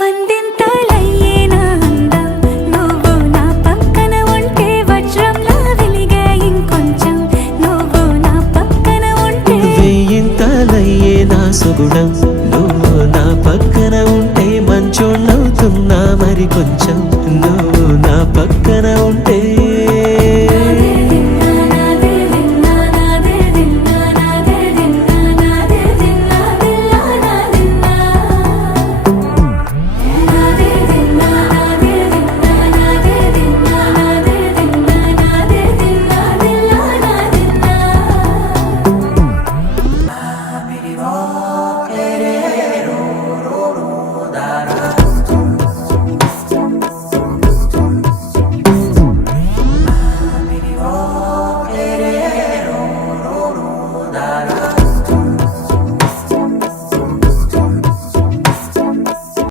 వందింతలయ్యేనా అందం నువ్వు నా పక్కన ఉంటే వజ్రంలా వెలిగే ఇంకొంచెం నువ్వు నా పక్కన ఉంటే వెయ్యింతలయ్యేనా సుగుణం నువ్వు నా పక్కన ఉంటే మంచోళ్ళవుతున్నా మరి కొంచెం